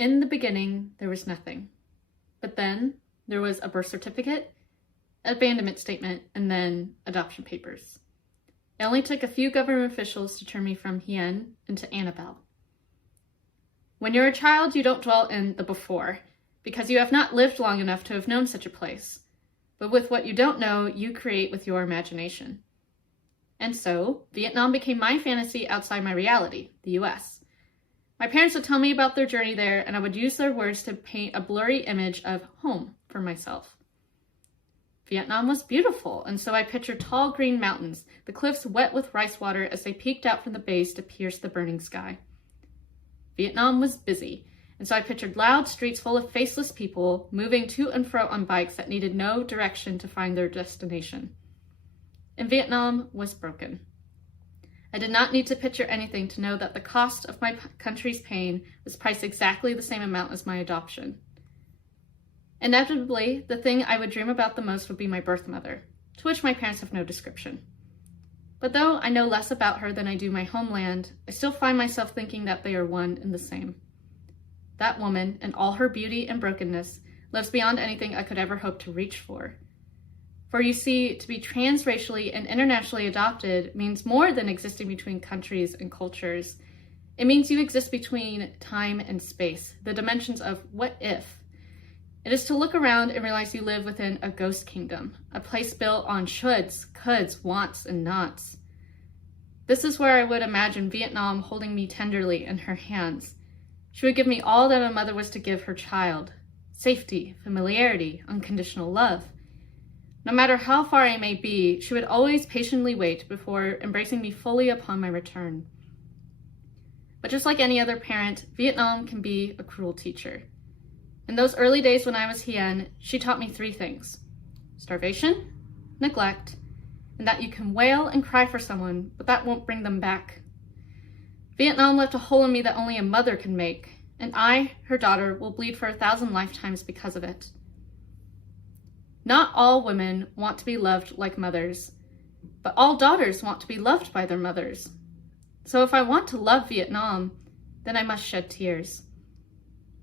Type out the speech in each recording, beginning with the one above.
In the beginning, there was nothing. But then there was a birth certificate, abandonment statement, and then adoption papers. It only took a few government officials to turn me from Hiền into Annabelle. When you're a child, you don't dwell in the before, because you have not lived long enough to have known such a place. But with what you don't know, you create with your imagination. And so, Vietnam became my fantasy outside my reality, the US. My parents would tell me about their journey there, and I would use their words to paint a blurry image of home for myself. Vietnam was beautiful, and so I pictured tall green mountains, the cliffs wet with rice water as they peeked out from the base to pierce the burning sky. Vietnam was busy, and so I pictured loud streets full of faceless people moving to and fro on bikes that needed no direction to find their destination. And Vietnam was broken. I did not need to picture anything to know that the cost of my country's pain was priced exactly the same amount as my adoption. Inevitably, the thing I would dream about the most would be my birth mother, to which my parents have no description. But though I know less about her than I do my homeland, I still find myself thinking that they are one and the same. That woman, in all her beauty and brokenness, lives beyond anything I could ever hope to reach for. For you see, to be transracially and internationally adopted means more than existing between countries and cultures. It means you exist between time and space, the dimensions of what if. It is to look around and realize you live within a ghost kingdom, a place built on shoulds, coulds, wants, and nots. This is where I would imagine Vietnam holding me tenderly in her hands. She would give me all that a mother was to give her child: safety, familiarity, unconditional love. No matter how far I may be, she would always patiently wait before embracing me fully upon my return. But just like any other parent, Vietnam can be a cruel teacher. In those early days when I was Hiền, she taught me 3 things: starvation, neglect, and that you can wail and cry for someone, but that won't bring them back. Vietnam left a hole in me that only a mother can make, and I, her daughter, will bleed for 1,000 lifetimes because of it. Not all women want to be loved like mothers, but all daughters want to be loved by their mothers. So if I want to love Vietnam, then I must shed tears.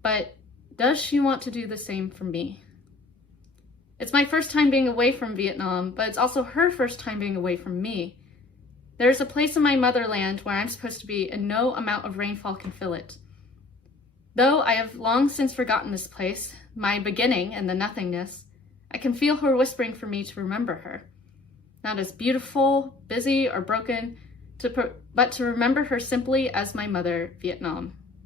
But does she want to do the same for me? It's my first time being away from Vietnam, but it's also her first time being away from me. There is a place in my motherland where I'm supposed to be, and no amount of rainfall can fill it. Though I have long since forgotten this place, my beginning and the nothingness, I can feel her whispering for me to remember her. Not as beautiful, busy, or broken, but to remember her simply as my mother, Vietnam.